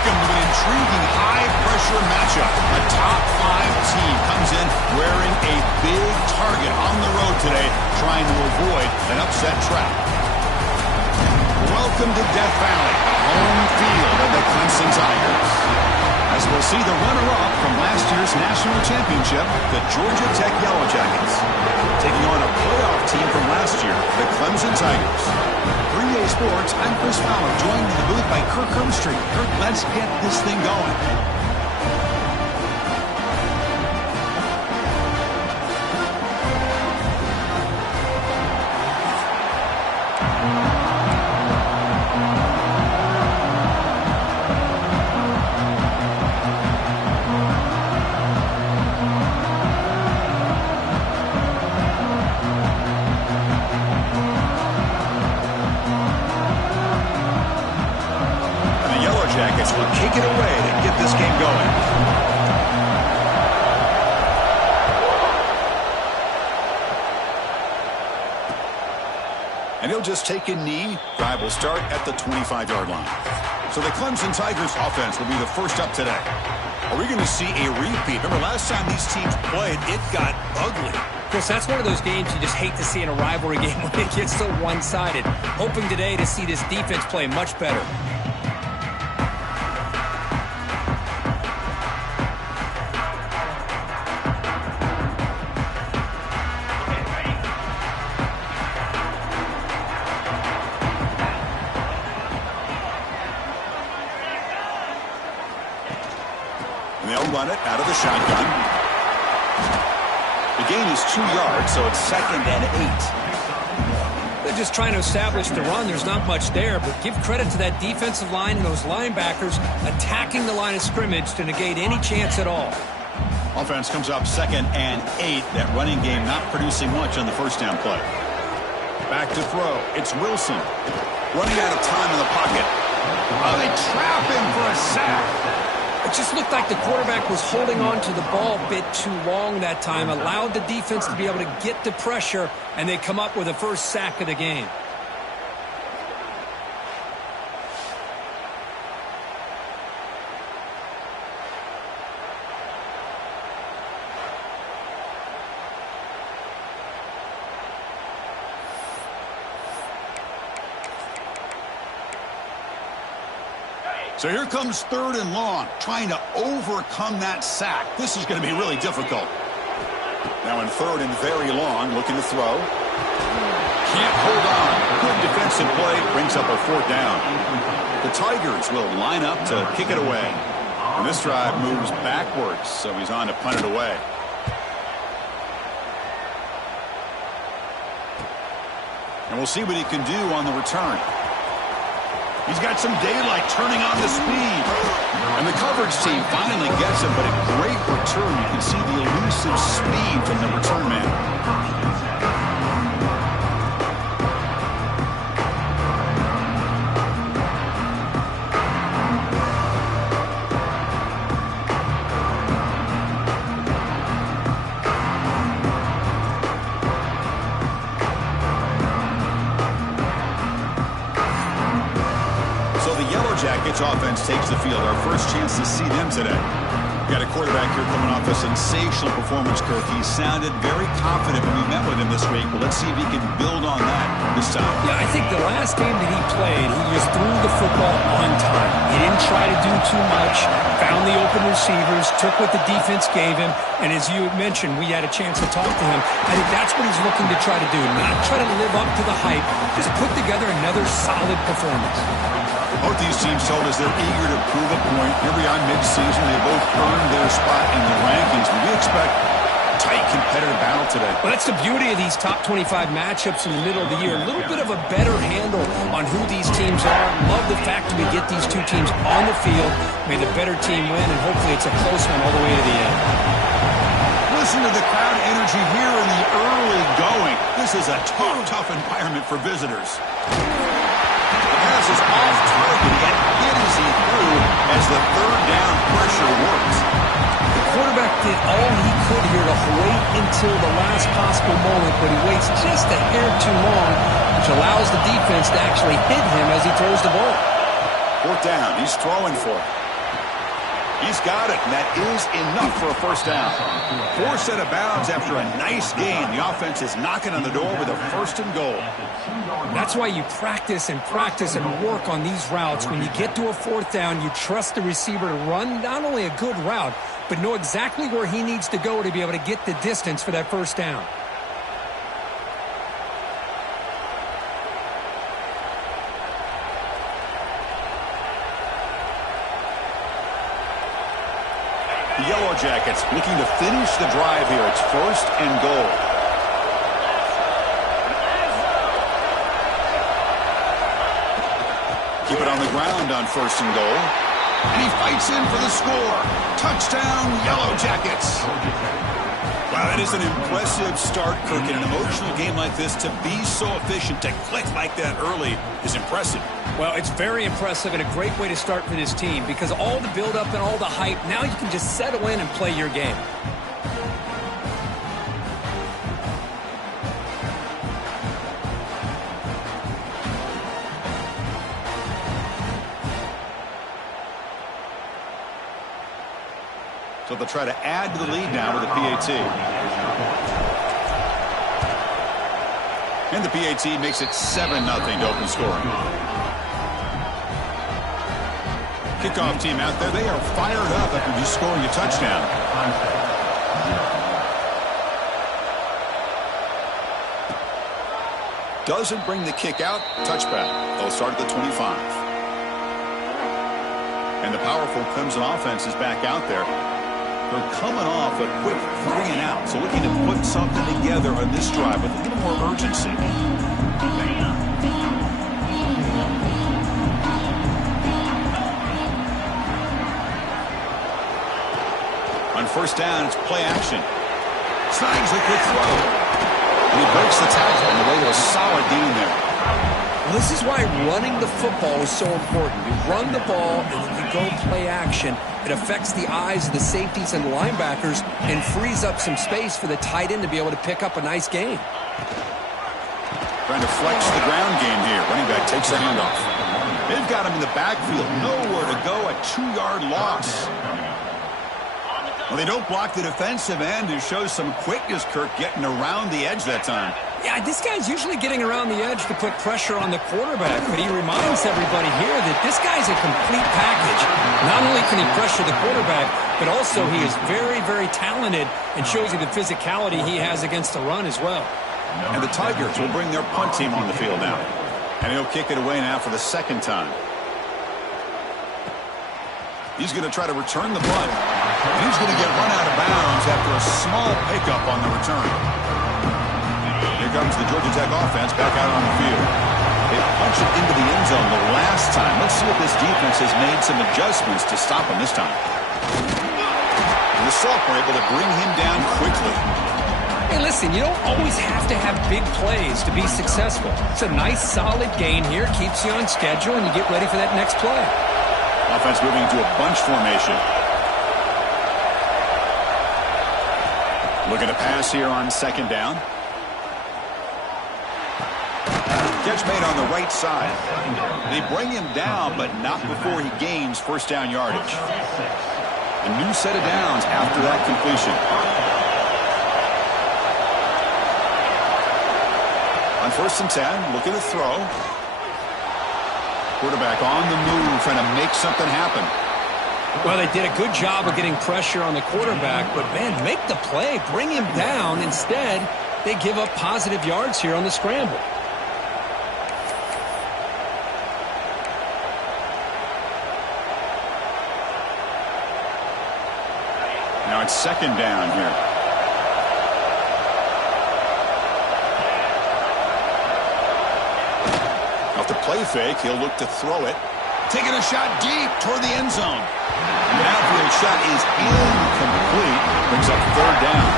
Welcome to an intriguing high-pressure matchup. A top-5 team comes in wearing a big target on the road today, trying to avoid an upset trap. Welcome to Death Valley, home field of the Clemson Tigers. As we'll see the runner-up from last year's national championship, the Georgia Tech Yellow Jackets, taking on a playoff team from last year, the Clemson Tigers. 3A Sports, I'm Chris Fowler, joined in the booth by Kirk Herbstreit. Kirk, let's get this thing going. Jackets will kick it away to get this game going. And he'll just take a knee. Drive will start at the 25-yard line. So the Clemson Tigers offense will be the first up today. Are we going to see a repeat? Remember, last time these teams played, it got ugly. Chris, that's one of those games you just hate to see in a rivalry game when it gets so one-sided. Hoping today to see this defense play much better. They'll run it out of the shotgun. The gain is 2 yards, so it's 2nd and 8. They're just trying to establish the run. There's not much there, but give credit to that defensive line and those linebackers attacking the line of scrimmage to negate any chance at all. Offense comes up 2nd and 8. That running game not producing much on the first down play. Back to throw. It's Wilson. Running out of time in the pocket. Oh, they trap him for a sack. It just looked like the quarterback was holding on to the ball a bit too long that time, allowed the defense to be able to get the pressure, and they come up with the first sack of the game. So here comes 3rd and long, trying to overcome that sack. This is going to be really difficult. Now in 3rd and very long, looking to throw. Can't hold on. Good defensive play, brings up a 4th down. The Tigers will line up to kick it away. And this drive moves backwards, so he's on to punt it away. And we'll see what he can do on the return. He's got some daylight turning on the speed. And the coverage team finally gets him, but a great return. You can see the elusive speed from the return man. Jackets offense takes the field. Our first chance to see them today. Got a quarterback here coming off a sensational performance, Kirk. He sounded very confident when we met with him this week, but let's see if he can build on that this time. Yeah, I think the last game that he played, he just threw the football on time. He didn't try to do too much, found the open receivers, took what the defense gave him, and as you mentioned, we had a chance to talk to him. I think that's what he's looking to try to do, not try to live up to the hype, just put together another solid performance. Both these teams told us they're eager to prove a point. Here we are mid-season. They both earned their spot in the rankings. But we expect a tight, competitive battle today. Well, that's the beauty of these top 25 matchups in the middle of the year. A little bit of a better handle on who these teams are. Love the fact that we get these two teams on the field. May the better team win, and hopefully it's a close one all the way to the end. Listen to the crowd energy here in the early going. This is a tough environment for visitors. Pass is off target, yet hit as he threw as the 3rd down pressure works. The quarterback did all he could here to wait until the last possible moment, but he waits just a hair too long, which allows the defense to actually hit him as he throws the ball. 4th down, he's throwing for it. He's got it, and that is enough for a first down. 4 set of bounds after a nice gain. The offense is knocking on the door with a first and goal. That's why you practice and work on these routes. When you get to a 4th down, you trust the receiver to run not only a good route, but know exactly where he needs to go to be able to get the distance for that first down. The Yellow Jackets looking to finish the drive here. It's first and goal. Keep it on the ground on first and goal. And he fights in for the score. Touchdown, Yellow Jackets. Wow, that is an impressive start, Kirk. In an emotional game like this, to be so efficient, to click like that early is impressive. Well, it's very impressive and a great way to start for this team because all the build-up and all the hype, now you can just settle in and play your game. So they'll try to add to the lead now with a PAT. And the PAT makes it 7-0 to open scoring. Kickoff team out there, they are fired up after just scoring a touchdown. Doesn't bring the kick out, touchback. They'll start at the 25. And the powerful Clemson offense is back out there. They're coming off a quick 3 and out, so looking to put something together on this drive with a little more urgency. On first down, it's play action. Snags a quick throw. And he breaks the tackle on the way to a solid gain there. Well, this is why running the football is so important. You run the ball and then you go play action. It affects the eyes of the safeties and the linebackers and frees up some space for the tight end to be able to pick up a nice gain. Trying to flex the ground game here. Running back takes the handoff. They've got him in the backfield. Nowhere to go. A 2-yard loss. Well, they don't block the defensive end, who shows some quickness, Kirk, getting around the edge that time. Yeah, this guy's usually getting around the edge to put pressure on the quarterback, but he reminds everybody here that this guy's a complete package. Not only can he pressure the quarterback, but also he is very, very talented and shows you the physicality he has against the run as well. And the Tigers will bring their punt team on the field now. And he'll kick it away now for the second time. He's going to try to return the punt. And he's going to get run out of bounds after a small pickup on the return. Here comes the Georgia Tech offense back out on the field. They punched it into the end zone the last time. Let's see if this defense has made some adjustments to stop him this time. And the Salk were able to bring him down quickly. Hey, listen, you don't always have to have big plays to be successful. It's a nice, solid gain here. Keeps you on schedule, and you get ready for that next play. Offense moving into a bunch formation. Looking to pass here on second down. Catch made on the right side. They bring him down, but not before he gains first down yardage. A new set of downs after that completion. On first and 10, looking to throw. Quarterback on the move, trying to make something happen. Well, they did a good job of getting pressure on the quarterback, but, man, make the play. Bring him down. Instead, they give up positive yards here on the scramble. Now it's second down here. Off the play fake, he'll look to throw it. Taking a shot deep toward the end zone. The outfield shot is incomplete. Brings up third down.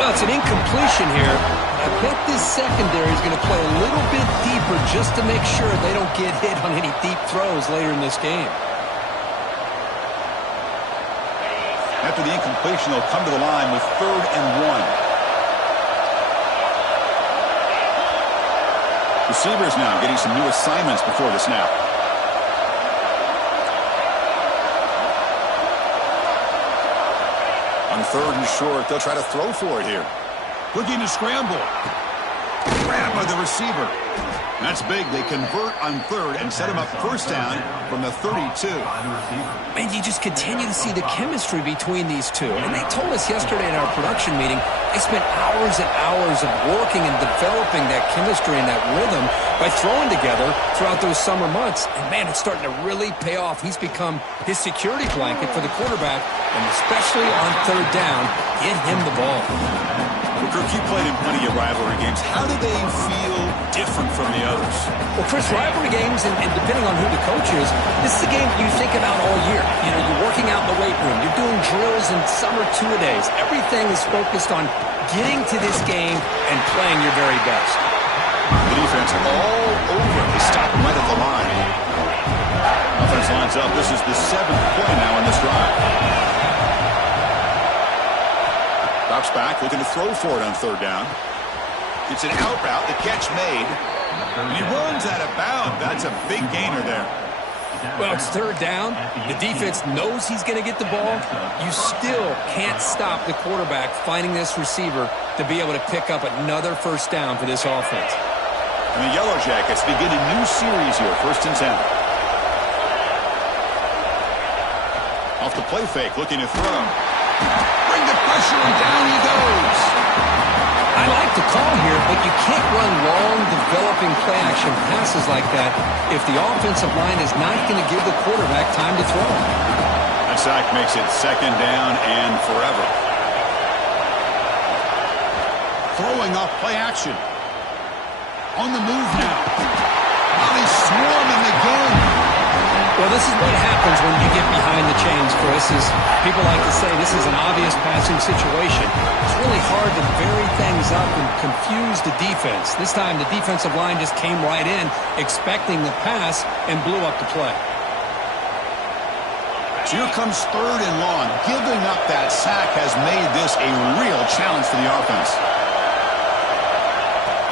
Well, it's an incompletion here. I bet this secondary is going to play a little bit deeper just to make sure they don't get hit on any deep throws later in this game. After the incompletion, they'll come to the line with 3rd and 1. Receivers now getting some new assignments before the snap. third and short. They'll try to throw for it here. Looking to scramble. Grabbed by the receiver. That's big. They convert on third and set him up first down from the 32. And you just continue to see the chemistry between these two. And they told us yesterday in our production meeting, they spent hours and hours of working and developing that chemistry and that rhythm by throwing together throughout those summer months. And, man, it's starting to really pay off. He's become his security blanket for the quarterback, and especially on third down, get him the ball. Well, Kirk, you played in plenty of rivalry games. How do they feel different from the others? Well, Chris, rivalry games, and depending on who the coach is, this is a game you think about all year. You know, you're working out in the weight room. You're doing drills in summer two-a-days. Everything is focused on getting to this game and playing your very best. The defense all over. They stop him right at the line. Offense lines up. This is the 7th play now in this drive. Drops back, looking to throw for it on third down. It's an out route, the catch made. And he runs out of bounds. That's a big gainer there. Well, it's third down. The defense knows he's going to get the ball. You still can't stop the quarterback finding this receiver to be able to pick up another first down for this offense. And the Yellow Jackets begin a new series here, 1st and 10. Off the play fake, looking to throw. Bring the pressure, and down he goes. I like the call here, but you can't run long, developing play-action passes like that if the offensive line is not going to give the quarterback time to throw. That sack makes it 2nd down and forever. Throwing off play action. On the move now. Now they swarm him again. Well, this is what happens when you get behind the chains, Chris, is people like to say this is an obvious passing situation. It's really hard to vary things up and confuse the defense. This time the defensive line just came right in, expecting the pass, and blew up the play. So here comes 3rd and long. Giving up that sack has made this a real challenge for the offense.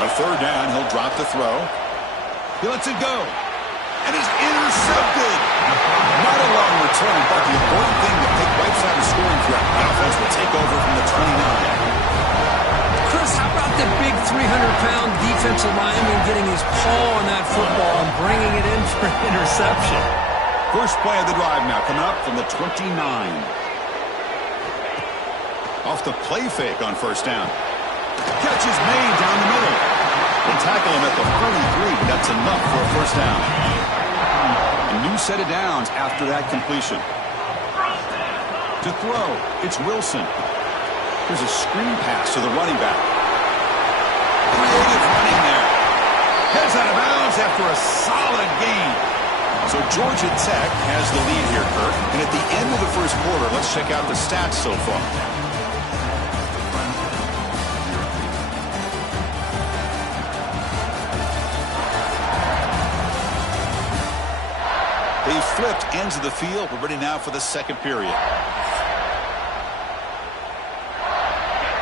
On 3rd down, he'll drop the throw. He lets it go. And is intercepted. Not a long return, but the important thing to take right side of the scoring threat. The offense will take over from the 29. Chris, how about the big 300-pound defensive lineman getting his paw on that football and bringing it in for an interception? First play of the drive now, coming up from the 29. Off the play fake on 1st down. Catch is made down the middle. They tackle him at the 43, but that's enough for a first down. A new set of downs after that completion. To throw, it's Wilson. There's a screen pass to the running back. Creative running there. Heads out of bounds after a solid gain. So Georgia Tech has the lead here, Kurt. And at the end of the first quarter, let's check out the stats so far. They flipped ends of the field. We're ready now for the 2nd period.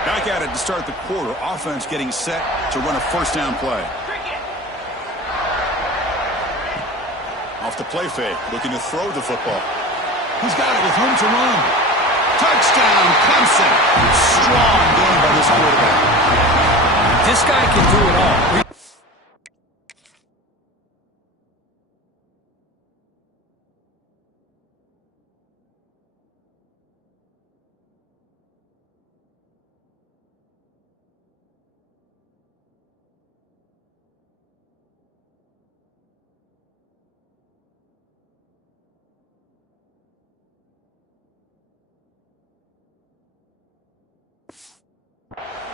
Back at it to start the quarter. Offense getting set to run a first down play. Off the play fake, looking to throw the football. He's got it with room to run. Touchdown, Clemson. Strong game by this quarterback. This guy can do it all.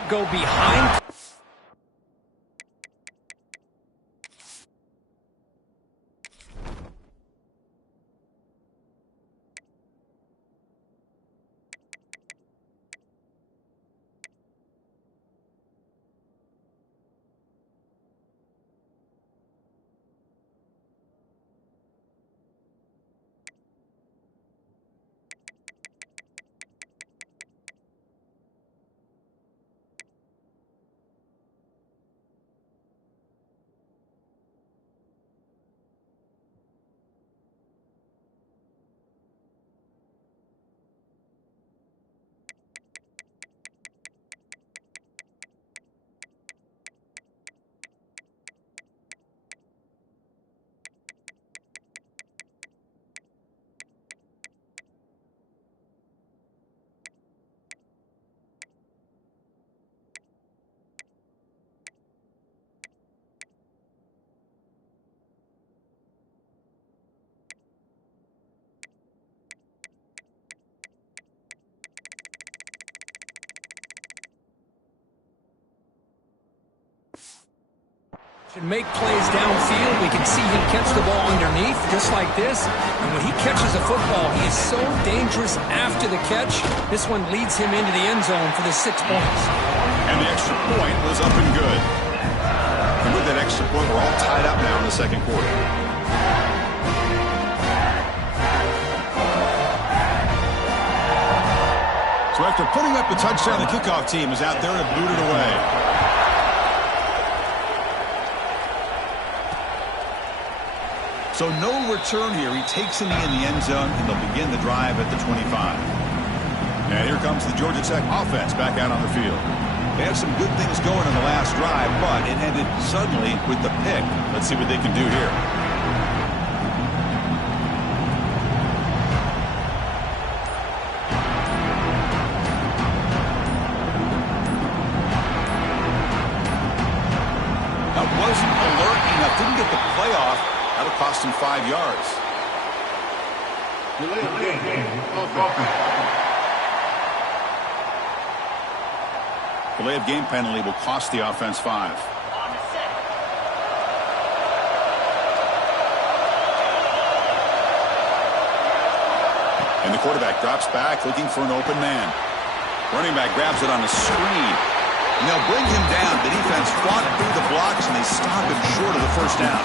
Go behind. And make plays downfield. We can see him catch the ball underneath, just like this. And when he catches a football, he is so dangerous after the catch. This one leads him into the end zone for the 6 points. And the extra point was up and good. And with that extra point, we're all tied up now in the second quarter. So after putting up the touchdown, the kickoff team is out there to boot it away. So no return here. He takes it in the end zone, and they'll begin the drive at the 25. And here comes the Georgia Tech offense back out on the field. They had some good things going in the last drive, but it ended suddenly with the pick. Let's see what they can do here. That wasn't alert enough. Didn't get the play off. That'll cost him 5 yards. Delay of game penalty will cost the offense 5. And the quarterback drops back looking for an open man. Running back grabs it on a screen. And they'll bring him down. The defense fought through the blocks, and they stop him short of the first down.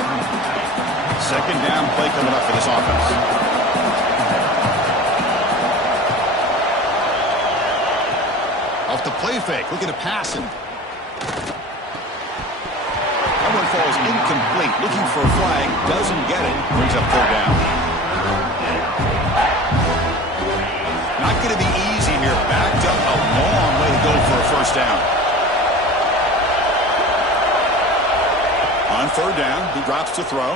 Second down play coming up for this offense. Off the play fake, looking to pass him. That one falls incomplete. Looking for a flag, doesn't get it. Brings up third down. Not going to be easy here. Backed up a long way to go for a first down. On third down, he drops to throw.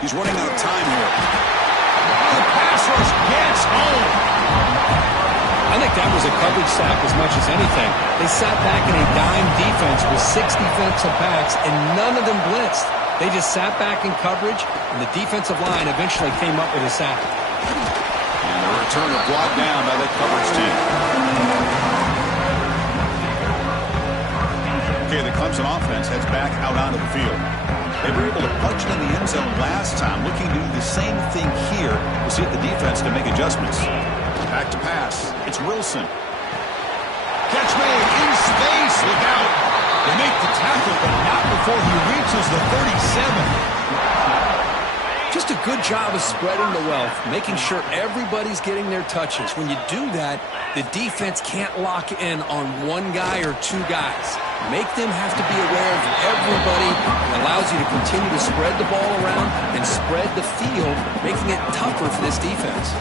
He's running out of time here. The pass rush gets home. I think that was a coverage sack as much as anything. They sat back in a dime defense with 6 defensive backs, and none of them blitzed. They just sat back in coverage, and the defensive line eventually came up with a sack. And the return is brought down by the coverage team. Okay, the Clemson offense heads back out onto the field. They were able to punch it in the end zone last time, looking to do the same thing here. We'll see if the defense can make adjustments. Back to pass. It's Wilson. Catch made in space. Look out. They make the tackle, but not before he reaches the 37. Just a good job of spreading the wealth, making sure everybody's getting their touches. When you do that, the defense can't lock in on one guy or 2 guys. Make them have to be aware of everybody. It allows you to continue to spread the ball around and spread the field, making it tougher for this defense.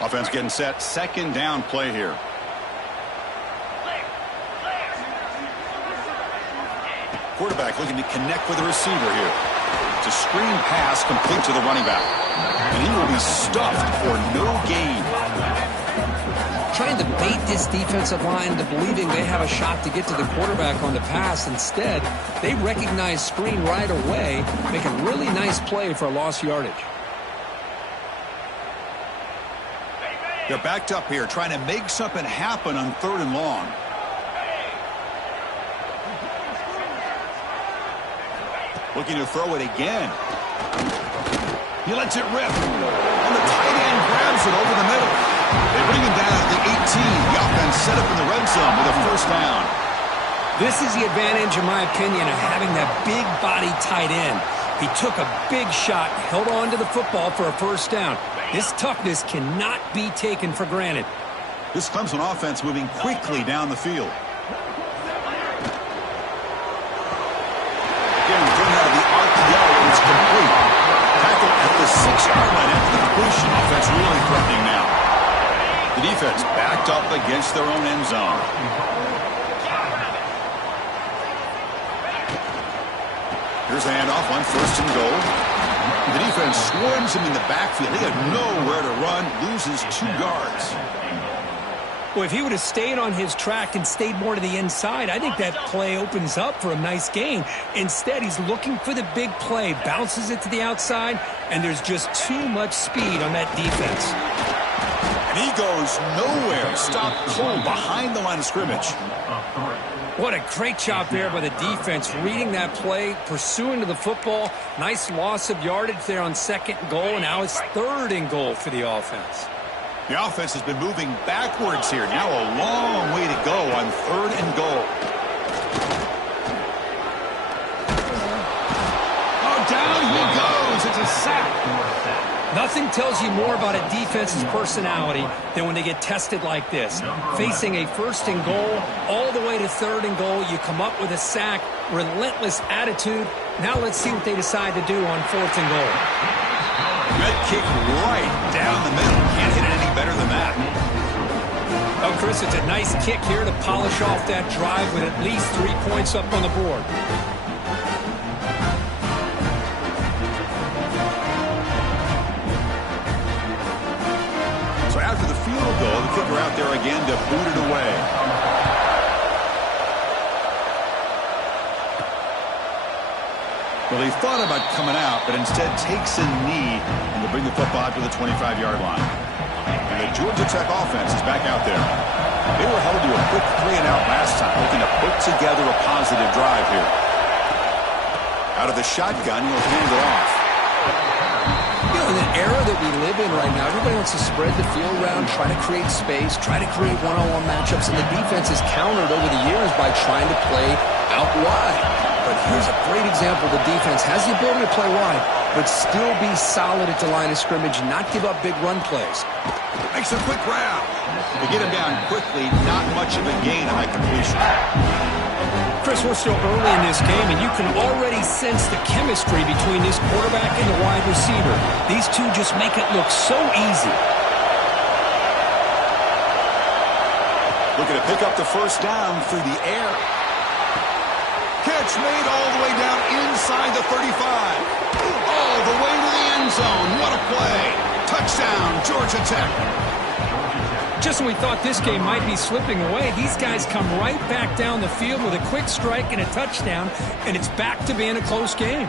Offense getting set. Second down play here. Quarterback looking to connect with the receiver here. It's a screen pass complete to the running back. And he will be stuffed for no gain. Trying to bait this defensive line into believing they have a shot to get to the quarterback on the pass. Instead, they recognize screen right away, make a really nice play for lost yardage. They're backed up here, trying to make something happen on third and long. Looking to throw it again. He lets it rip. And the tight end grabs it over the middle. They bring him down at the 18. The offense set up in the red zone with a first down. This is the advantage, in my opinion, of having that big body tight end. He took a big shot, held on to the football for a first down. This toughness cannot be taken for granted. This Clemson offense moving quickly down the field. Again, thrown out of the RPO, and it's complete. Tackle at the 6-yard line after the completion. Offense really threatening now. The defense backed up against their own end zone. Here's the handoff on first and goal. The defense swarms him in the backfield. He had nowhere to run, loses 2 yards. Well, if he would have stayed on his track and stayed more to the inside, I think that play opens up for a nice gain. Instead, he's looking for the big play, bounces it to the outside, and there's just too much speed on that defense. He goes nowhere. Stopped cold behind the line of scrimmage. What a great job there by the defense, reading that play, pursuing to the football. Nice loss of yardage there on 2nd and goal, and now it's 3rd and goal for the offense. The offense has been moving backwards here. Now a long way to go on 3rd and goal. Oh, down he goes. It's a sack. Nothing tells you more about a defense's personality than when they get tested like this. Facing a 1st and goal, all the way to 3rd and goal, you come up with a sack, relentless attitude. Now let's see what they decide to do on 4th and goal. That kick right down the middle. Can't hit it any better than that. Oh, Chris, it's a nice kick here to polish off that drive with at least 3 points up on the board. So after the field goal, the kicker out there again to boot it away. Well, he thought about coming out, but instead takes a knee and will bring the football out to the 25-yard line. And the Georgia Tech offense is back out there. They were held to a quick 3-and-out last time, looking to put together a positive drive here. Out of the shotgun, he'll hand it off. You know, in the era that we live in right now, everybody wants to spread the field around, try to create space, try to create one-on-one matchups, and the defense has countered over the years by trying to play out wide. But here's a great example. The defense has the ability to play wide, but still be solid at the line of scrimmage, not give up big run plays. Makes a quick grab. To get him down quickly, not much of a gain on that completion. Chris, we're still early in this game, and you can already sense the chemistry between this quarterback and the wide receiver. These two just make it look so easy. Looking to pick up the 1st down through the air. Catch made all the way down inside the 35. All the way to the end zone. What a play. Touchdown, Georgia Tech. Just when we thought this game might be slipping away, these guys come right back down the field with a quick strike and a touchdown, and it's back to being a close game.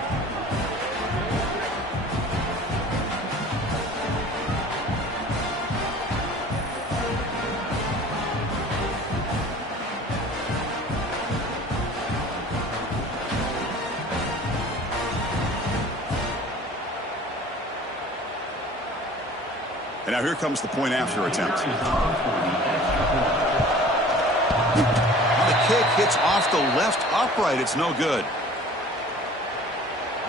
And now here comes the point after attempt. The kick hits off the left upright. It's no good.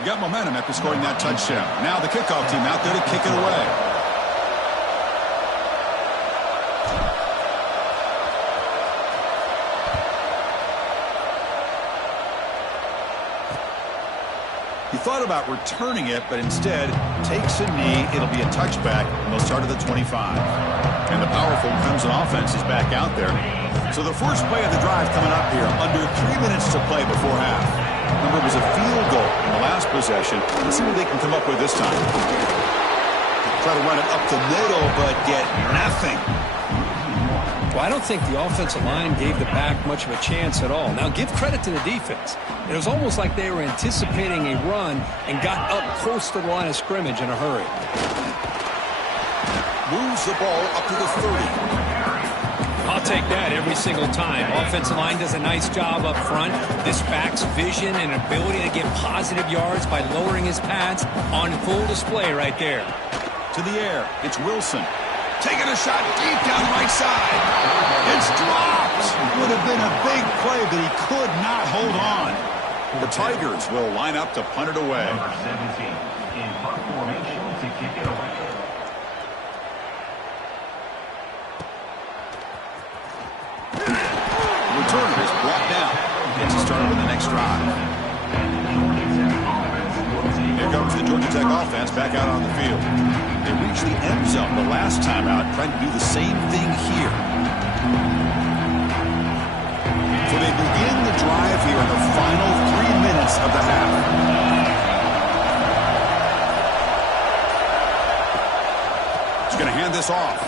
Got momentum after scoring that touchdown. Now the kickoff team out there to kick it away. He thought about returning it, but instead takes a knee. It'll be a touchback, and they'll start at the 25. And the powerful Clemson offense is back out there. So the first play of the drive coming up here, under 3 minutes to play before half. Remember, it was a field goal in the last possession. Let's see what they can come up with this time. Try to run it up the middle, but get nothing. Well, I don't think the offensive line gave the back much of a chance at all. Now, give credit to the defense. It was almost like they were anticipating a run and got up close to the line of scrimmage in a hurry. Moves the ball up to the 30. I'll take that every single time. Offensive line does a nice job up front. This back's vision and ability to get positive yards by lowering his pads on full display right there. To the air, it's Wilson. Taking a shot deep down the right side. It's dropped. Would have been a big play, but he could not hold on. The Tigers will line up to punt it away. Number 17 in punt formation to kick it away. The returner is brought down. Gets to start with the next drive. Here comes the Georgia Tech offense back out on the field. They reached the end zone the last time out, trying to do the same thing here. So they begin the drive here in the final 3 minutes of the half. He's going to hand this off.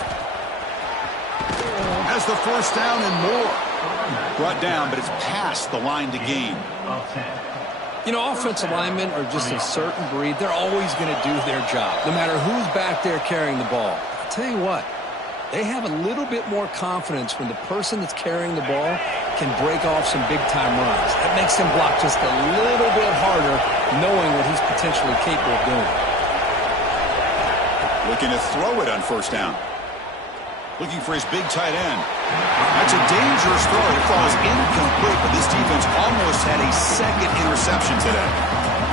Has the first down and more. Brought down, but it's past the line to gain. You know, offensive linemen are just a certain breed. They're always going to do their job, no matter who's back there carrying the ball. I'll tell you what, They have a little bit more confidence when the person that's carrying the ball can break off some big-time runs. That makes him block just a little bit harder, knowing what he's potentially capable of doing. Looking to throw it on first down. Looking for his big tight end. That's a dangerous throw. It falls incomplete, but this defense almost had a second interception today.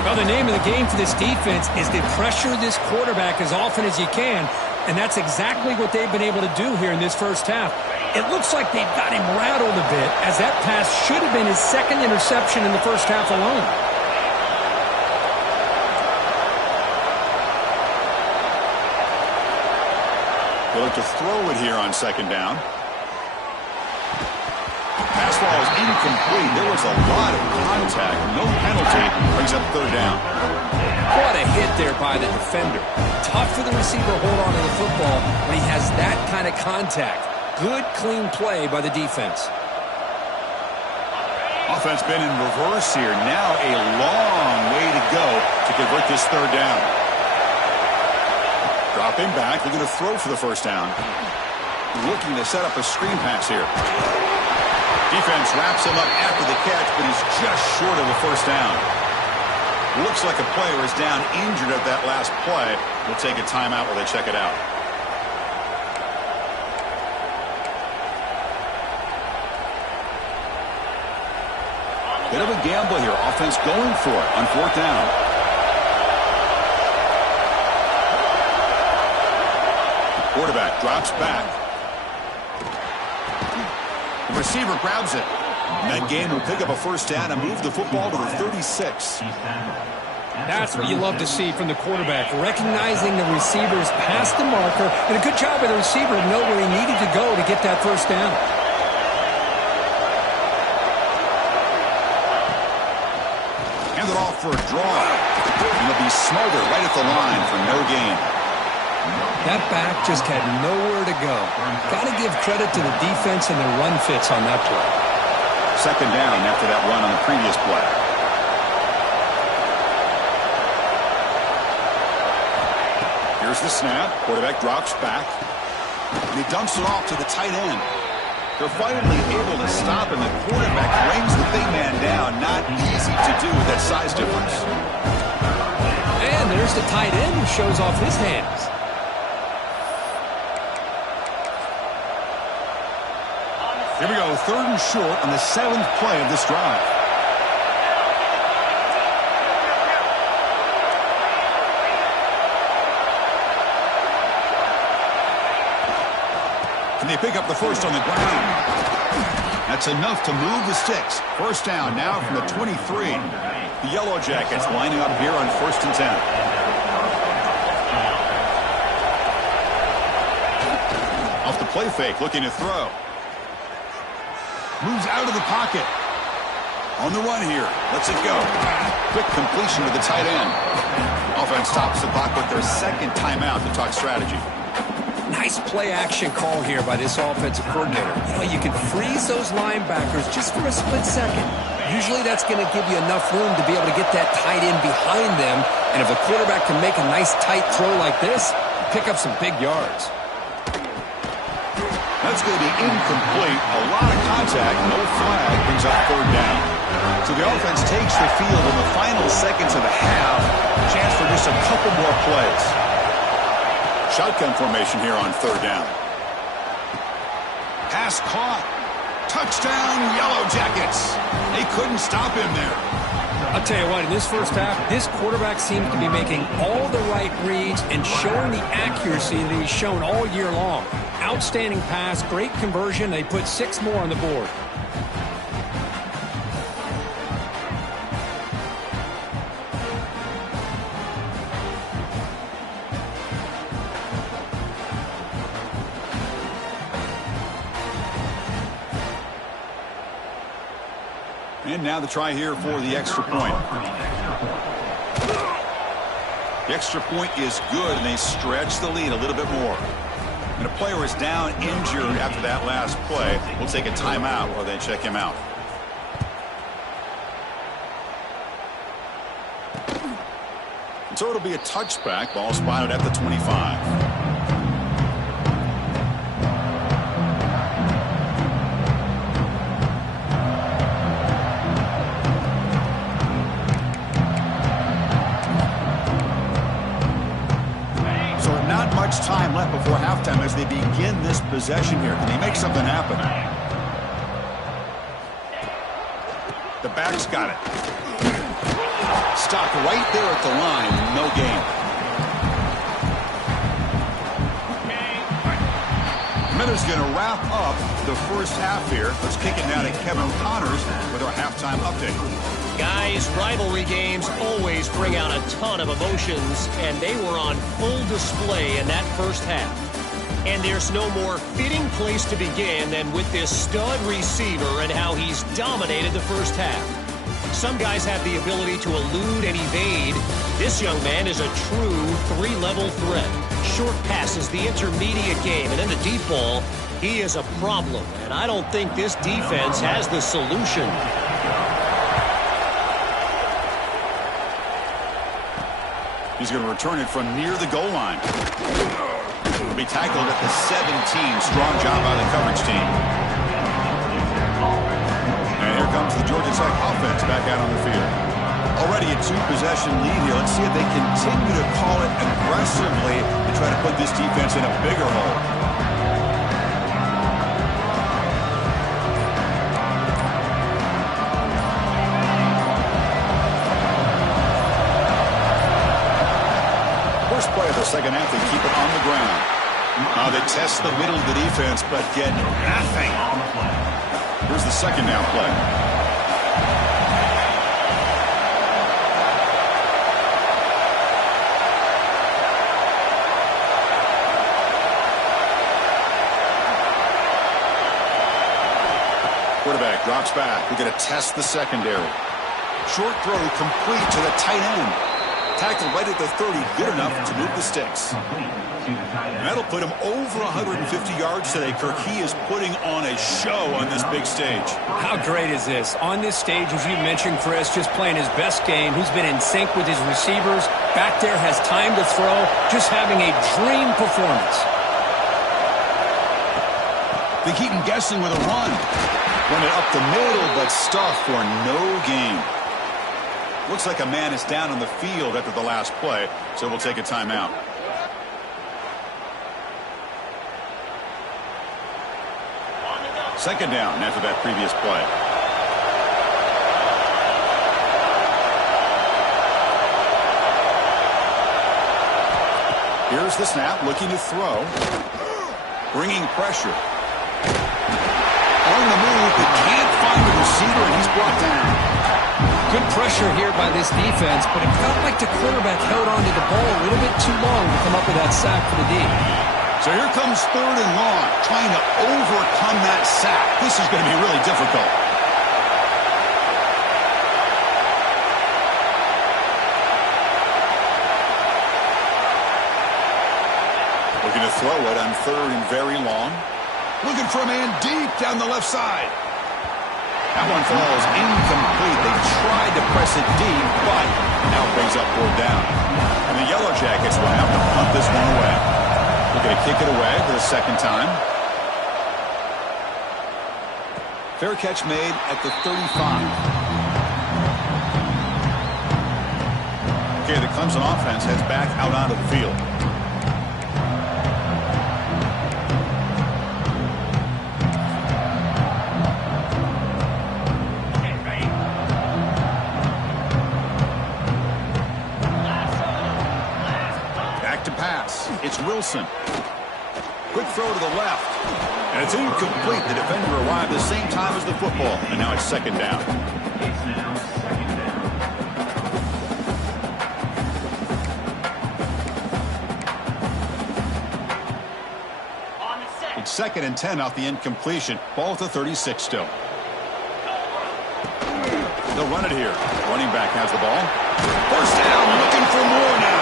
Well, the name of the game for this defense is to pressure this quarterback as often as you can, and that's exactly what they've been able to do here in this first half. It looks like they've got him rattled a bit, as that pass should have been his second interception in the first half alone. They look to throw it here on second down. Pass ball is incomplete. There was a lot of contact. No penalty. Brings up third down. What a hit there by the defender. Tough for the receiver to hold on to the football when he has that kind of contact. Good, clean play by the defense. Offense been in reverse here. Now a long way to go to convert this third down. Dropping back, looking to throw for the first down. Looking to set up a screen pass here. Defense wraps him up after the catch, but he's just short of the first down. Looks like a player is down injured at that last play. We'll take a timeout while they check it out. Bit of a gamble here. Offense going for it on fourth down. Quarterback drops back. The receiver grabs it. That game will pick up a first down and move the football to the 36. That's what you love to see from the quarterback, recognizing the receivers past the marker, and a good job by the receiver to know where he needed to go to get that first down. Hand it off for a draw. And he'll be smothered right at the line for no gain. That back just had nowhere to go. Got to give credit to the defense and the run fits on that play. Second down after that run on the previous play. Here's the snap. Quarterback drops back. And he dumps it off to the tight end. They're finally able to stop him. The quarterback brings the big man down. Not easy to do with that size difference. And there's the tight end who shows off his hands. Here we go, third and short on the 7th play of this drive. Can they pick up the first on the ground? That's enough to move the sticks. First down now from the 23. The Yellow Jackets lining up here on 1st and 10. Off the play fake, looking to throw. Moves out of the pocket. On the run here. Lets it go. Quick completion to the tight end. Offense stops the clock with their second timeout to talk strategy. Nice play-action call here by this offensive coordinator. You can freeze those linebackers just for a split second. Usually that's going to give you enough room to be able to get that tight end behind them. And if the quarterback can make a nice tight throw like this, pick up some big yards. That's going to be incomplete. A lot of contact. No flag. Brings up third down. So the offense takes the field in the final seconds of the half. Chance for just a couple more plays. Shotgun formation here on third down. Pass caught. Touchdown, Yellow Jackets. They couldn't stop him there. I'll tell you what, in this first half, this quarterback seems to be making all the right reads and showing the accuracy that he's shown all year long. Outstanding pass, great conversion. They put 6 more on the board. And now the try here for the extra point. The extra point is good, and they stretch the lead a little bit more. And a player is down injured after that last play. We'll take a timeout while they check him out. And so it'll be a touchback. Ball spotted at the 25. time left before halftime as they begin this possession here. Can they make something happen? The back's got it. Stopped right there at the line. No gain. Miller's going to wrap up the first half here. Let's kick it now to Kevin Connors with our halftime update. Guys, rivalry games always bring out a ton of emotions, and they were on full display in that first half. And there's no more fitting place to begin than with this stud receiver and how he's dominated the first half. Some guys have the ability to elude and evade. This young man is a true three-level threat. Short passes, the intermediate game, and then the deep ball, he is a problem. And I don't think this defense has the solution. He's going to return it from near the goal line. He'll be tackled at the 17. Strong job by the coverage team. And here comes the Georgia Tech offense back out on the field. Already a two-possession lead here. Let's see if they continue to call it aggressively to try to put this defense in a bigger hole. First play of the second half, they keep it on the ground. They test the middle of the defense, but get nothing. Here's the second down play. Quarterback drops back. We're going to test the secondary. Short throw complete to the tight end. Tackled right at the 30. Good enough to move the sticks. And that'll put him over 150 yards today. Kirk, he is putting on a show on this big stage. How great is this? On this stage, as you mentioned, Chris, just playing his best game. He's been in sync with his receivers. Back there, has time to throw. Just having a dream performance. They keep him guessing with a run. Run it up the middle, but stuffed for no gain. Looks like a man is down on the field after the last play, so we'll take a timeout. Second down after that previous play. Here's the snap, looking to throw. Bringing pressure. On the move, but can't find the receiver, and he's brought down. Good pressure here by this defense, but it felt like the quarterback held onto the ball a little bit too long to come up with that sack for the D. So here comes third and long, trying to overcome that sack. This is going to be really difficult. Looking to throw it on third and very long. Looking for a man deep down the left side. That one falls incomplete. They tried to press it deep, but now brings up fourth down. And the Yellow Jackets will have to punt this one away. They're going to kick it away for the second time. Fair catch made at the 35. Okay, the Clemson offense heads back out onto the field. It's Wilson. Quick throw to the left. And it's incomplete. The defender arrived the same time as the football. And now it's second down. It's second and 10 off the incompletion. Ball at the 36 still. They'll run it here. Running back has the ball. First down, looking for more now.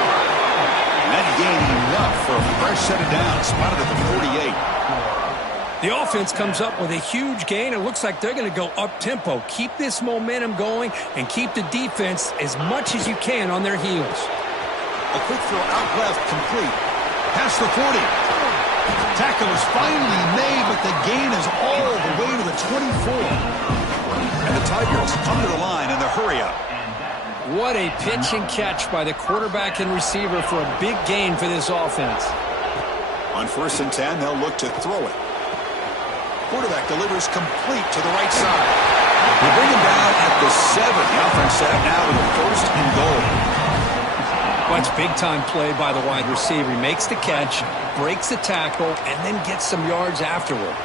That gained enough for a fresh set of downs, spotted at the 48. The offense comes up with a huge gain. It looks like they're going to go up-tempo. Keep this momentum going and keep the defense as much as you can on their heels. A quick throw out left, complete. Past the 40. Tackle is finally made, but the gain is all the way to the 24. And the Tigers come to the line in the hurry-up. What a pitch and catch by the quarterback and receiver for a big gain for this offense. On 1st and 10, they'll look to throw it. Quarterback delivers complete to the right side. They bring him down at the 7. The offense set up now with a 1st and goal. Well, it's big-time play by the wide receiver. He makes the catch, breaks the tackle, and then gets some yards afterward.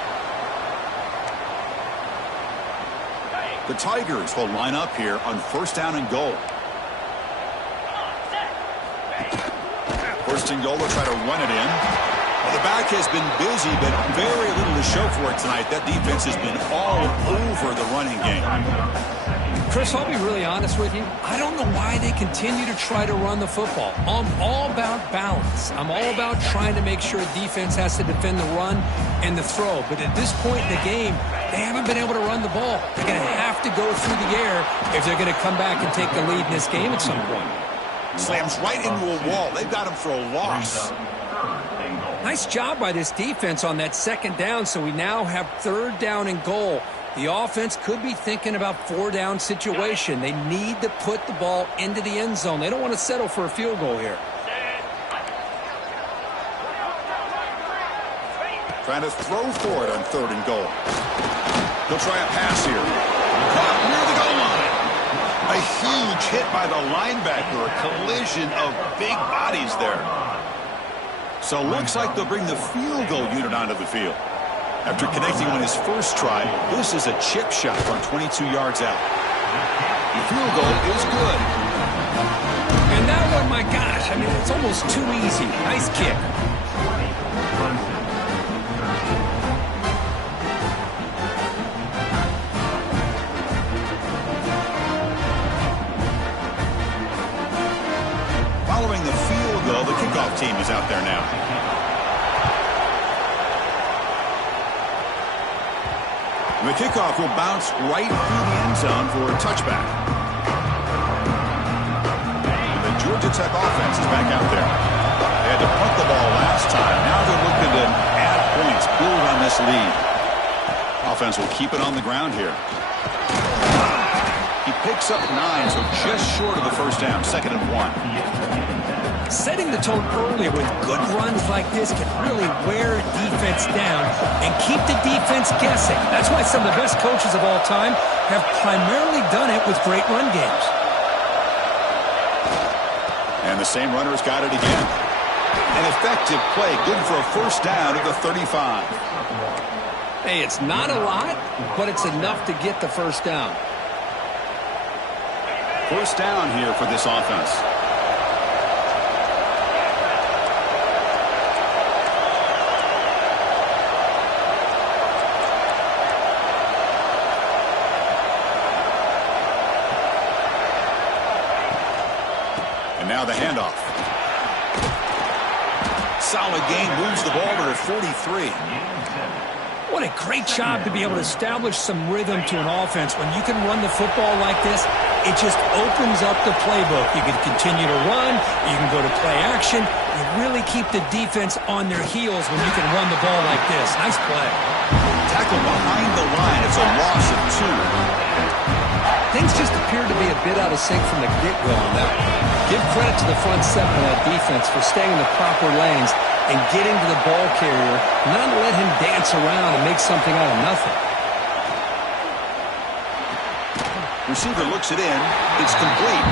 The Tigers will line up here on 1st down and goal. 1st and goal, they'll try to run it in. Well, the back has been busy, but very little to show for it tonight. That defense has been all over the running game. Chris, I'll be really honest with you. I don't know why they continue to try to run the football. I'm all about balance. I'm all about trying to make sure defense has to defend the run and the throw. But at this point in the game, they haven't been able to run the ball. They're going to have to go through the air if they're going to come back and take the lead in this game at some point. Slams right into a wall. They've got him for a loss. Nice job by this defense on that 2nd down, so we now have 3rd down and goal. The offense could be thinking about 4-down situation. They need to put the ball into the end zone. They don't want to settle for a field goal here. Trying to throw for it on 3rd and goal. He'll try a pass here. Caught near the goal line. A huge hit by the linebacker. A collision of big bodies there. So looks like they'll bring the field goal unit onto the field. After connecting on his first try, this is a chip shot from 22 yards out. The field goal is good. And that one, my gosh, I mean, it's almost too easy. Nice kick. Following the field goal, the kickoff team is out there now. The kickoff will bounce right through the end zone for a touchback. And the Georgia Tech offense is back out there. They had to punt the ball last time. Now they're looking to add points, build on this lead. Offense will keep it on the ground here. He picks up 9, so just short of the 1st down, 2nd and 1. Setting the tone earlier with good runs like this can really wear a defense down and keep the defense guessing. That's why some of the best coaches of all time have primarily done it with great run games. And the same runner's got it again. An effective play, good for a 1st down at the 35. Hey, it's not a lot, but it's enough to get the 1st down. 1st down here for this offense. Now the handoff. Solid gain, moves the ball to the 43. What a great job to be able to establish some rhythm to an offense. When you can run the football like this, it just opens up the playbook. You can continue to run. You can go to play action. You really keep the defense on their heels when you can run the ball like this. Nice play. Tackle behind the line. It's a loss of 2. Things just appear to be a bit out of sync from the get-go on that. Give credit to the front 7 of that defense for staying in the proper lanes and getting to the ball carrier, not let him dance around and make something out of nothing. Receiver looks it in. It's complete.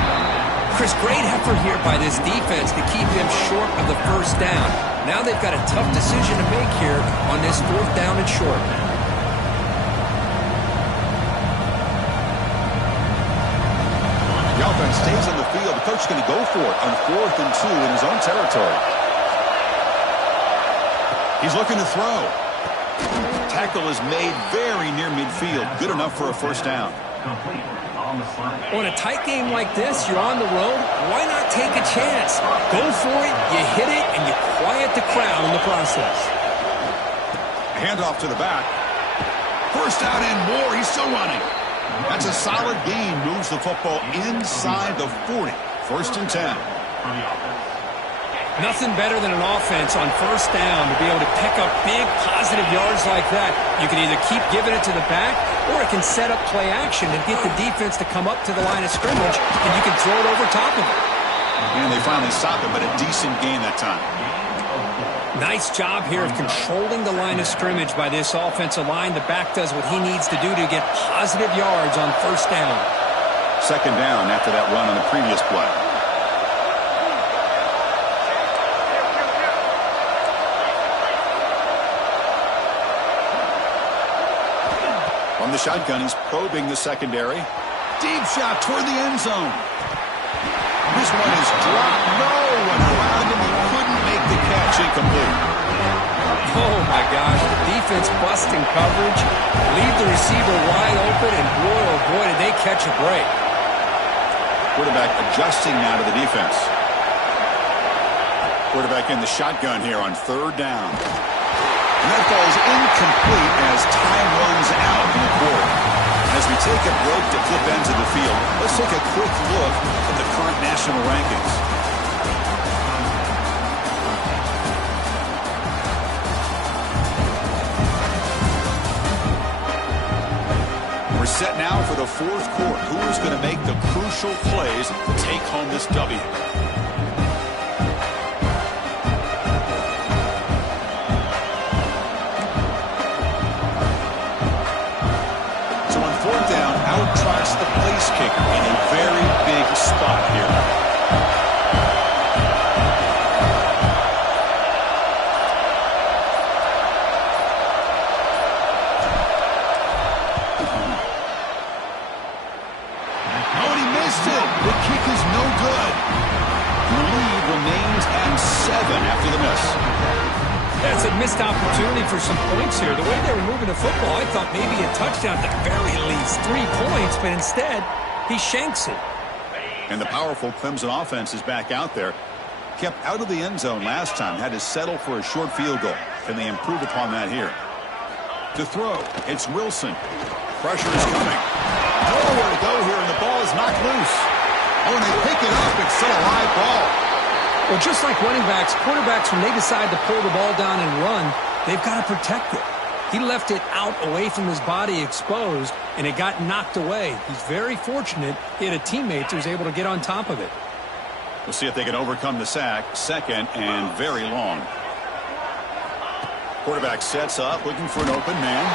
Chris, great effort here by this defense to keep them short of the 1st down. Now they've got a tough decision to make here on this 4th down and short. The offense stays on the field. The coach is going to go for it on 4th and 2 in his own territory. He's looking to throw. Tackle is made very near midfield. Good enough for a 1st down. On a tight game like this, you're on the road. Why not take a chance? Go for it, you hit it, and you quiet the crowd in the process. Handoff to the back. 1st down and more. He's still running. That's a solid gain. Moves the football inside the 40. 1st and 10. Nothing better than an offense on 1st down to be able to pick up big positive yards like that. You can either keep giving it to the back, or it can set up play action and get the defense to come up to the line of scrimmage, and you can throw it over top of it. And they finally stop it, but a decent gain that time. Nice job here of controlling the line of scrimmage by this offensive line. The back does what he needs to do to get positive yards on first down. Second down after that run on the previous play. On the shotgun, he's probing the secondary. Deep shot toward the end zone. This one is dropped. No one around him. He couldn't make the catch. Incomplete. Oh, my gosh. The defense busting coverage. Leave the receiver wide open, and boy, oh boy, did they catch a break. Quarterback adjusting now to the defense. Quarterback in the shotgun here on third down. And that ball is incomplete as time runs out in the quarter. As we take a break to flip ends of the field, let's take a quick look at the current national rankings. We're set now for the fourth quarter. Who is going to make the crucial plays to take home this W? Out-trots the place kicker in a very big spot here. Oh, and he missed it. The kick is no good. The lead remains at 7 after the miss. That's a missed opportunity for some points here. The way they were moving the football, I thought maybe a touchdown at the very least, 3 points, but instead, he shanks it. And the powerful Clemson offense is back out there. Kept out of the end zone last time, had to settle for a short field goal. Can they improve upon that here? To throw, it's Wilson. Pressure is coming. Nowhere to go here, and the ball is knocked loose. Oh, and they pick it up. It's still a live ball. Well, just like running backs, quarterbacks, when they decide to pull the ball down and run, they've got to protect it. He left it out away from his body exposed, and it got knocked away. He's very fortunate he had a teammate who was able to get on top of it. We'll see if they can overcome the sack. Second and very long. Quarterback sets up, looking for an open man.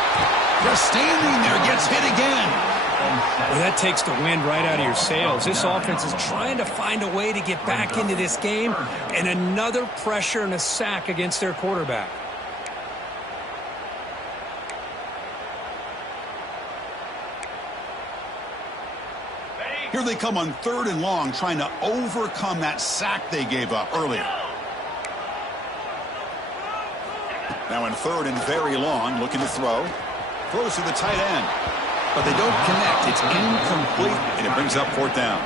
Just standing there, gets hit again. Well, that takes the wind right out of your sails. This offense is trying to find a way to get back into this game, and another pressure and a sack against their quarterback. Here they come on third and long, trying to overcome that sack they gave up earlier. Now in third and very long, looking to throw. Throws to the tight end. But they don't connect. It's incomplete, and it brings up fourth down.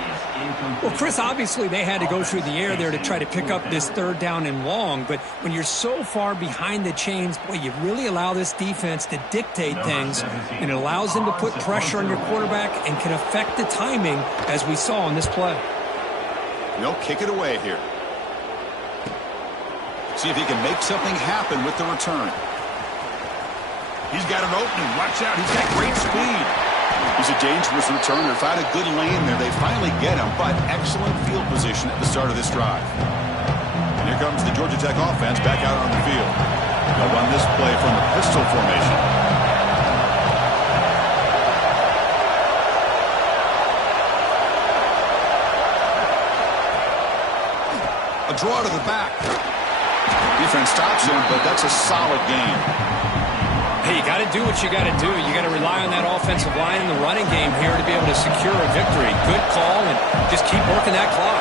Well, Chris, obviously they had to go through the air there to try to pick up this third down and long, but when you're so far behind the chains, boy, you really allow this defense to dictate things, and it allows them to put pressure on your quarterback and can affect the timing, as we saw on this play. They'll kick it away here. See if he can make something happen with the return. He's got an opening. Watch out. He's got great speed. He's a dangerous returner. Found a good lane there. They finally get him, but excellent field position at the start of this drive. And here comes the Georgia Tech offense back out on the field. They'll run this play from the pistol formation. A draw to the back. Defense stops him, but that's a solid game. Hey, you got to do what you got to do. You got to rely on that offensive line and the running game here to be able to secure a victory. Good call, and just keep working that clock.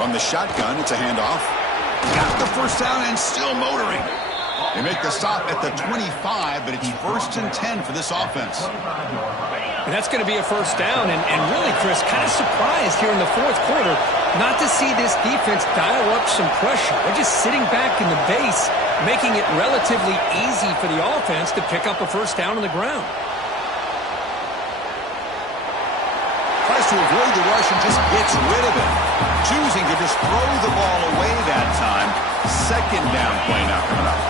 From the shotgun, it's a handoff. Got the first down and still motoring. They make the stop at the 25, but it's 1st and 10 for this offense. And that's going to be a first down. And really, Chris, kind of surprised here in the fourth quarter not to see this defense dial up some pressure. They're just sitting back in the base, making it relatively easy for the offense to pick up a first down on the ground. Tries to avoid the rush and just gets rid of it. Choosing to just throw the ball away that time. Second down play now coming up.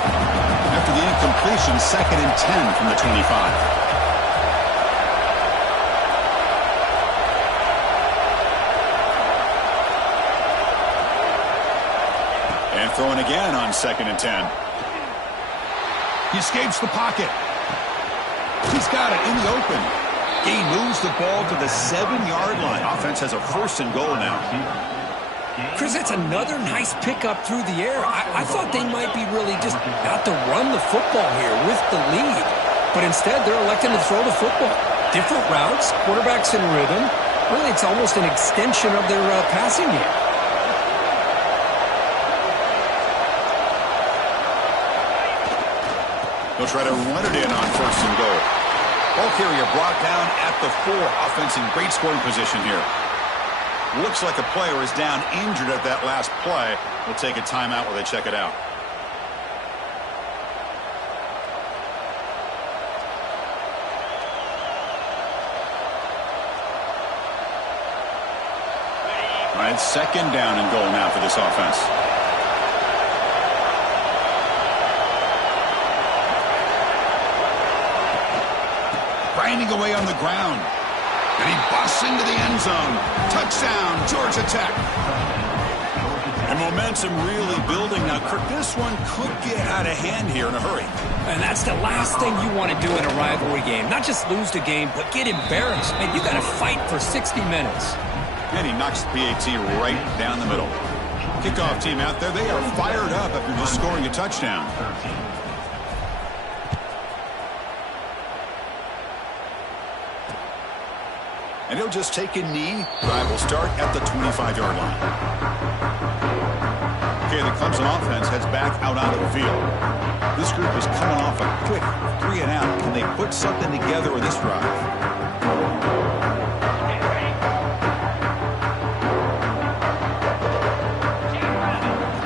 After the incompletion, 2nd and 10 from the 25. Throwing again on 2nd and 10. He escapes the pocket. He's got it in the open. He moves the ball to the 7-yard line. Offense has a 1st and goal now. Chris, that's another nice pickup through the air. I thought they might be really just out to run the football here with the lead. But instead, they're electing to throw the football. Different routes, quarterbacks in rhythm. Really, it's almost an extension of their passing game. They'll try to run it in on 1st and goal. Ball carrier brought down at the 4. Offense in great scoring position here. Looks like a player is down injured at that last play. We'll take a timeout while they check it out. All right, 2nd down and goal now for this offense. Grinding away on the ground. And he busts into the end zone. Touchdown, Georgia Tech. And momentum really building now. Kirk, this one could get out of hand here in a hurry. And that's the last thing you want to do in a rivalry game. Not just lose the game, but get embarrassed. Man, you got to fight for 60 minutes. And he knocks the PAT right down the middle. Kickoff team out there. They are fired up after just scoring a touchdown. And he'll just take a knee. Drive will start at the 25-yard line. Okay, the Clemson offense heads back out onto the field. This group is coming off a quick 3 and out. Can they put something together with this drive?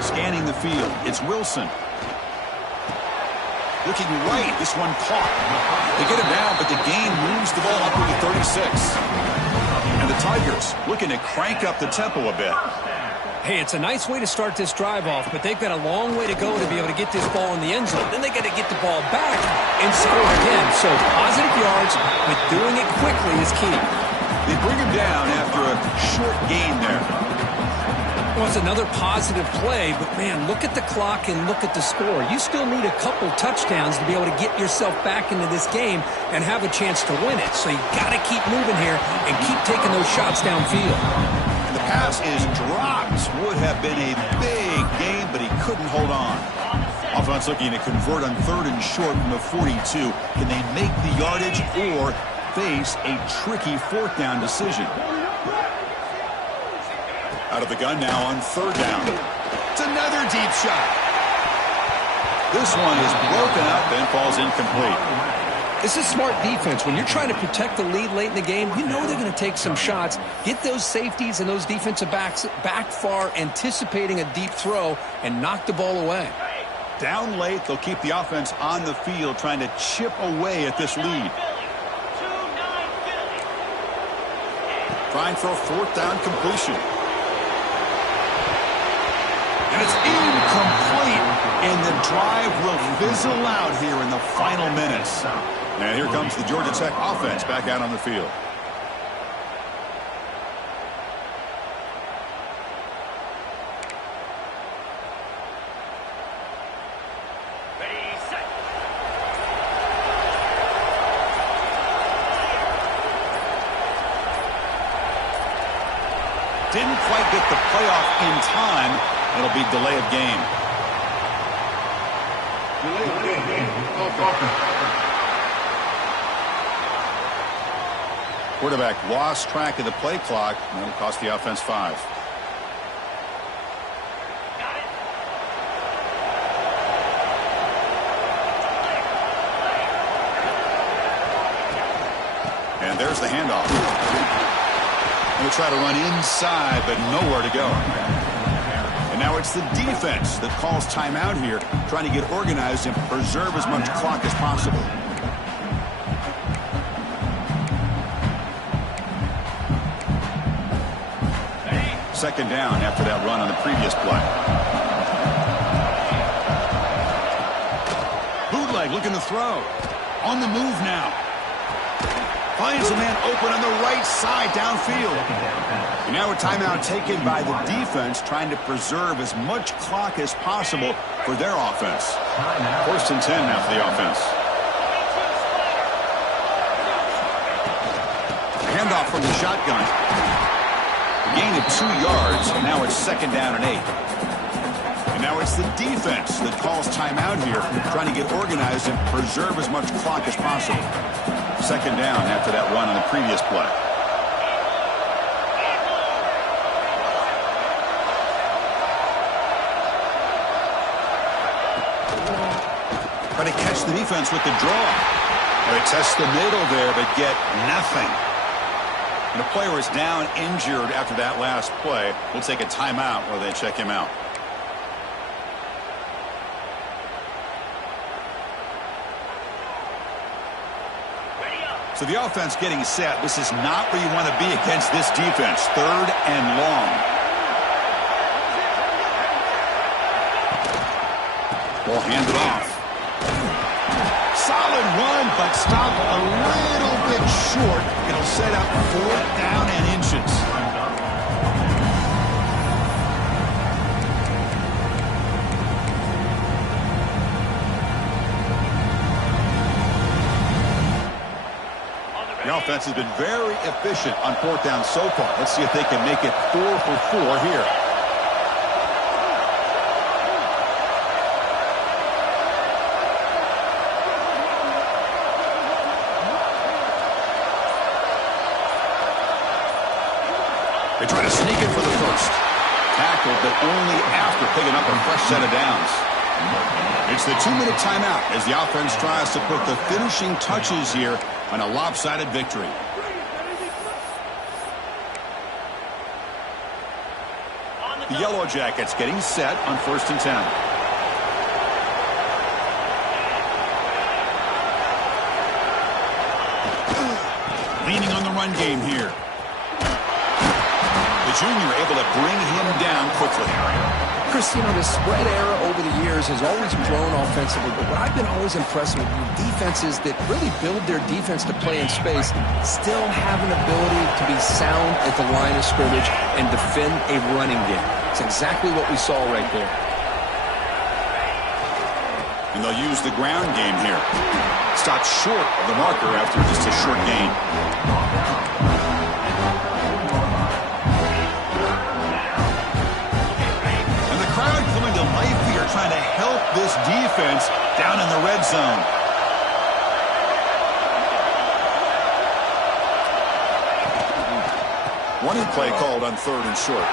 Scanning the field, it's Wilson. Looking right, this one caught. They get him down, but the gain moves the ball up to the 36. And the Tigers looking to crank up the tempo a bit. Hey, it's a nice way to start this drive off, but they've got a long way to go to be able to get this ball in the end zone. Then they got to get the ball back and score again. So positive yards, but doing it quickly is key. They bring him down after a short gain there. Well, it's another positive play, but man, look at the clock and look at the score. You still need a couple touchdowns to be able to get yourself back into this game and have a chance to win it. So you got to keep moving here and keep taking those shots downfield. And the pass is dropped. Would have been a big game, but he couldn't hold on. Offense looking to convert on 3rd and short from the 42. Can they make the yardage or face a tricky 4th down decision? Out of the gun now on 3rd down. It's another deep shot. This one is broken up and falls incomplete. This is smart defense. When you're trying to protect the lead late in the game, you know they're going to take some shots. Get those safeties and those defensive backs back far, anticipating a deep throw, and knock the ball away. Down late, they'll keep the offense on the field, trying to chip away at this lead. Trying for a 4th down completion. And it's incomplete, and the drive will fizzle out here in the final minutes. And here comes the Georgia Tech offense back out on the field. Didn't quite get the playoff in time. It'll be delay of game. Quarterback lost track of the play clock, and it'll cost the offense 5. And there's the handoff. We'll try to run inside, but nowhere to go. And now it's the defense that calls timeout here, trying to get organized and preserve as much clock as possible. Second down after that run on the previous play. Bootleg looking to throw. On the move now. Finds a man open on the right side downfield. And now a timeout taken by the defense, trying to preserve as much clock as possible for their offense. 1st and 10 now for the offense. Handoff from the shotgun. A gain of 2 yards. Now it's 2nd down and 8. And now it's the defense that calls timeout here, trying to get organized and preserve as much clock as possible. 2nd down after that run on the previous play. Try to catch the defense with the draw. They test the middle there, but get nothing. And the player is down injured after that last play. We'll take a timeout while they check him out. So the offense getting set. This is not where you want to be against this defense. 3rd and long. Ball handed off. Solid run, but stopped a little bit short. It'll set up 4th down and inches. The offense has been very efficient on 4th down so far. Let's see if they can make it 4 for 4 here. They try to sneak it for the first. Tackled, but only after picking up a fresh set of downs. It's the 2-minute timeout as the offense tries to put the finishing touches here on a lopsided victory. The Yellow Jackets getting set on 1st and 10. Leaning on the run game here. The junior able to bring him down quickly. Chris, the spread era over the years has always grown offensively, but what I've been always impressed with defenses that really build their defense to play in space still have an ability to be sound at the line of scrimmage and defend a running game. It's exactly what we saw right there. And they'll use the ground game here. Stopped short of the marker after just a short gain. Trying to help this defense down in the red zone. Running play called on 3rd and short.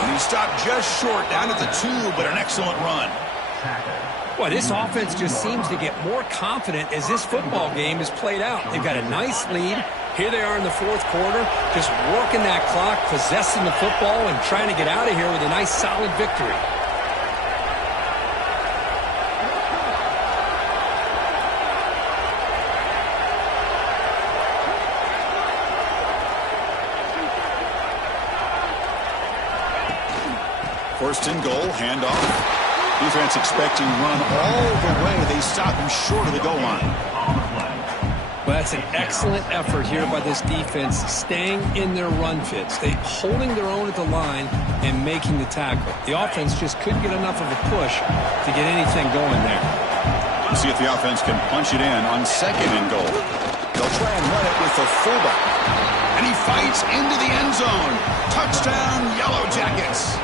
And he stopped just short down at the 2, but an excellent run. Boy, this offense just seems to get more confident as this football game is played out. They've got a nice lead. Here they are in the 4th quarter, just working that clock, possessing the football, and trying to get out of here with a nice, solid victory. First and goal, handoff. Defense expecting run all the way. They stop him short of the goal line. Well, that's an excellent effort here by this defense, staying in their run fits. They holding their own at the line and making the tackle. The offense just couldn't get enough of a push to get anything going there. We'll see if the offense can punch it in on 2nd and goal. They'll try and run it with the fullback. And he fights into the end zone. Touchdown, Yellow Jackets.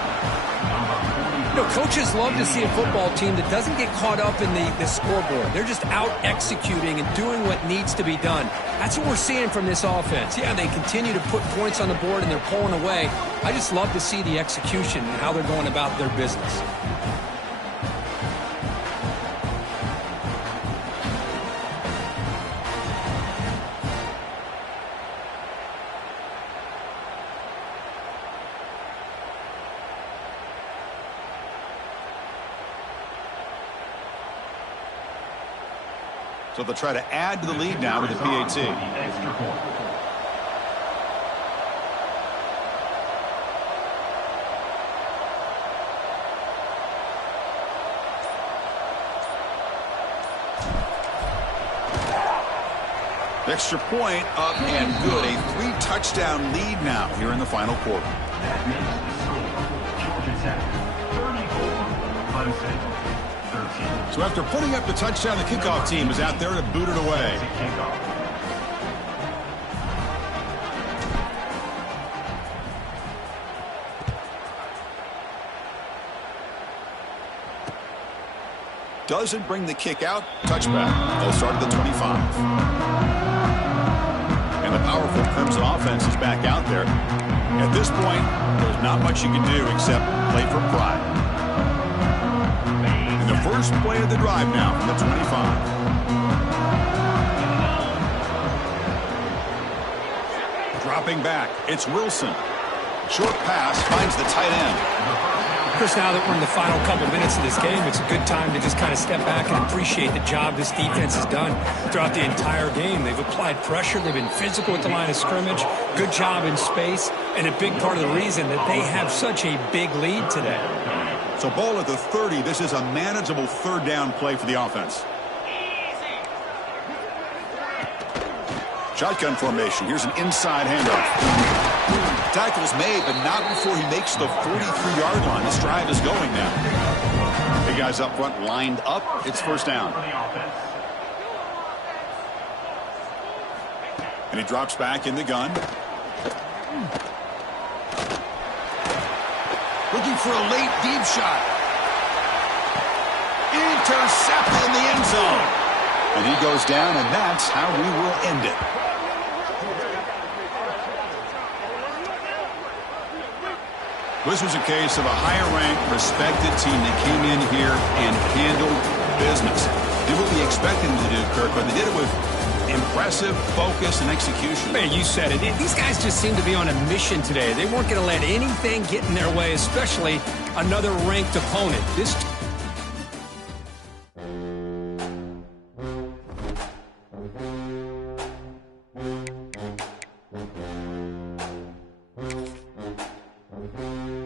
Coaches love to see a football team that doesn't get caught up in the scoreboard. They're just out executing and doing what needs to be done. That's what we're seeing from this offense. Yeah, they continue to put points on the board and they're pulling away. I just love to see the execution and how they're going about their business. So they'll try to add to the lead now with the PAT. Extra point up and good. A 3-touchdown lead now here in the final quarter. That makes the score Georgia Tech 34, Clemson 13. So after putting up the touchdown, the kickoff team is out there to boot it away. Kickoff. Doesn't bring the kick out. Touchback. They'll start at the 25. And the powerful Crimson offense is back out there. At this point, there's not much you can do except play for pride. And the first play of the drive now from the 25. Dropping back, it's Wilson. Short pass finds the tight end. Chris, now that we're in the final couple minutes of this game, it's a good time to just kind of step back and appreciate the job this defense has done throughout the entire game. They've applied pressure. They've been physical at the line of scrimmage. Good job in space. And a big part of the reason that they have such a big lead today. So ball at the 30. This is a manageable third down play for the offense. Shotgun formation. Here's an inside handoff. Tackle's made, but not before he makes the 43-yard line. This drive is going now. Big guys up front lined up. It's first down. And he drops back in the gun. Looking for a late deep shot. Intercepted in the end zone. And he goes down, and that's how we will end it. This was a case of a higher-ranked, respected team that came in here and handled business. Did what we expected them to do, Kirk, but they did it with impressive focus and execution. Man, you said it. These guys just seem to be on a mission today. They weren't going to let anything get in their way, especially another ranked opponent. This